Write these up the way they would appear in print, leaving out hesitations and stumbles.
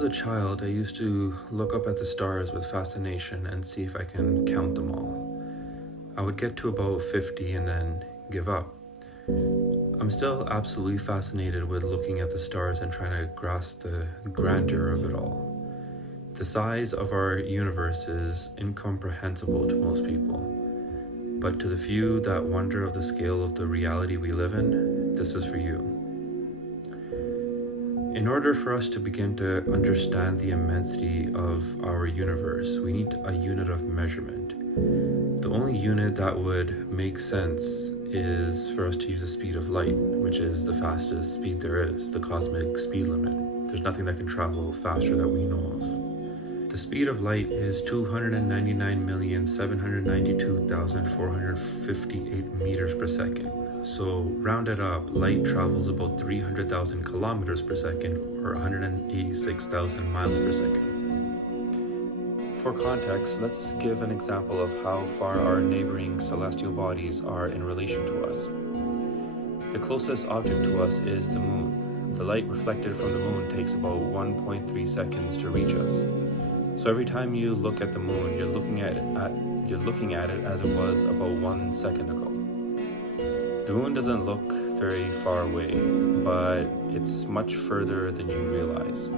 was a child, I used to look up at the stars with fascination and see if I can count them all. I would get to about 50 and then give up. I'm still absolutely fascinated with looking at the stars and trying to grasp the grandeur of it all. The size of our universe is incomprehensible to most people, but to the few that wonder of the scale of the reality we live in, this is for you. In order for us to begin to understand the immensity of our universe, we need a unit of measurement. The only unit that would make sense is for us to use the speed of light, which is the fastest speed there is, the cosmic speed limit. There's nothing that can travel faster that we know of. The speed of light is 299,792,458 meters per second. So rounded up, light travels about 300,000 kilometers per second or 186,000 miles per second. For context, let's give an example of how far our neighboring celestial bodies are in relation to us. The closest object to us is the moon. The light reflected from the moon takes about 1.3 seconds to reach us. So every time you look at the moon, you're looking at it as it was about 1 second ago. The moon doesn't look very far away, but it's much further than you realize.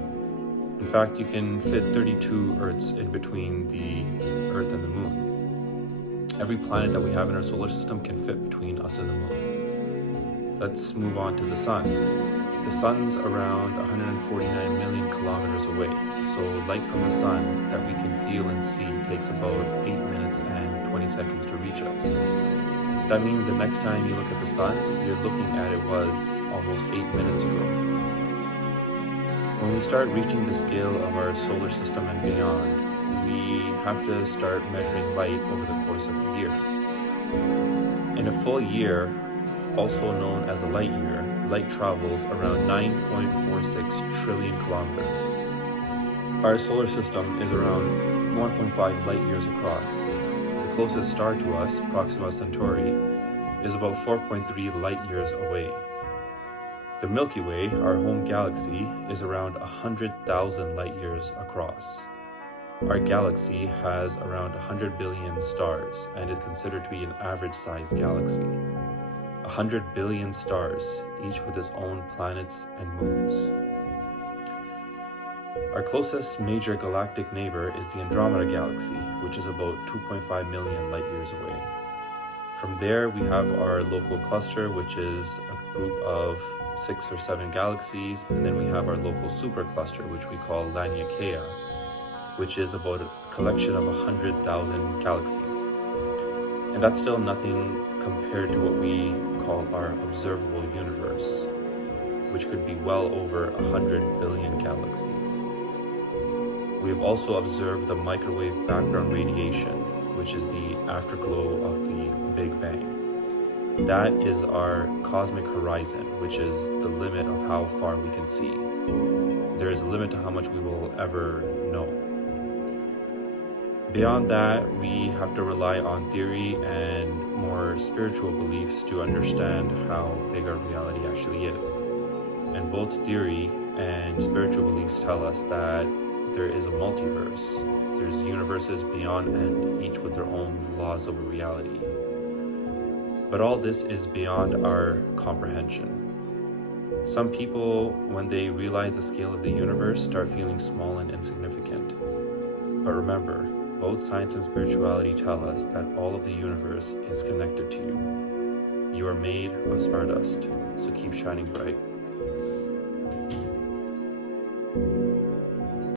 In fact, you can fit 32 Earths in between the Earth and the moon. Every planet that we have in our solar system can fit between us and the moon. Let's move on to the sun. The sun's around 149 million kilometers away, so light from the sun that we can feel and see takes about 8 minutes and 20 seconds to reach us. That means the next time you look at the sun, you're looking at it was almost 8 minutes ago. When we start reaching the scale of our solar system and beyond, we have to start measuring light over the course of a year. In a full year, also known as a light year, light travels around 9.46 trillion kilometers. Our solar system is around 1.5 light years across. The closest star to us, Proxima Centauri, is about 4.3 light years away. The Milky Way, our home galaxy, is around 100,000 light years across. Our galaxy has around 100 billion stars and is considered to be an average-sized galaxy. 100 billion stars, each with its own planets and moons. Our closest major galactic neighbor is the Andromeda Galaxy, which is about 2.5 million light years away. From there, we have our local cluster, which is a group of 6 or 7 galaxies, and then we have our local supercluster, which we call Laniakea, which is about a collection of 100,000 galaxies. And that's still nothing compared to what we call our observable universe, which could be well over 100 billion galaxies. We have also observed the microwave background radiation, which is the afterglow of the Big Bang. That is our cosmic horizon, which is the limit of how far we can see. There is a limit to how much we will ever know. Beyond that, we have to rely on theory and more spiritual beliefs to understand how big our reality actually is. And both theory and spiritual beliefs tell us that there is a multiverse. There's universes beyond end, each with their own laws of reality. But all this is beyond our comprehension. Some people, when they realize the scale of the universe, start feeling small and insignificant. But remember, both science and spirituality tell us that all of the universe is connected to you. You are made of stardust, so keep shining bright.